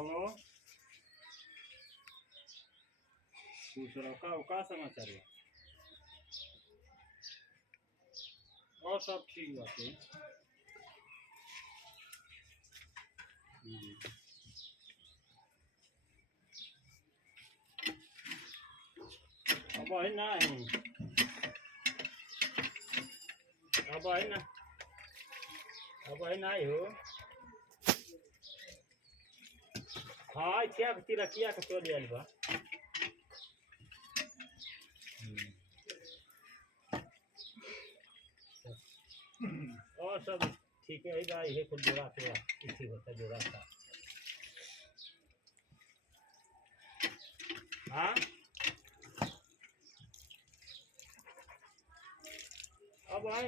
हेलो दूसरा का समाचार है और सब ठीक बात है। अब है ना अब है ना अब है ना हो हाँ क्या तेरा क्या का चोरी आल बा और सब ठीक है भाई ये कुछ जोड़ा तो इसी होता जोड़ा था हाँ अब आए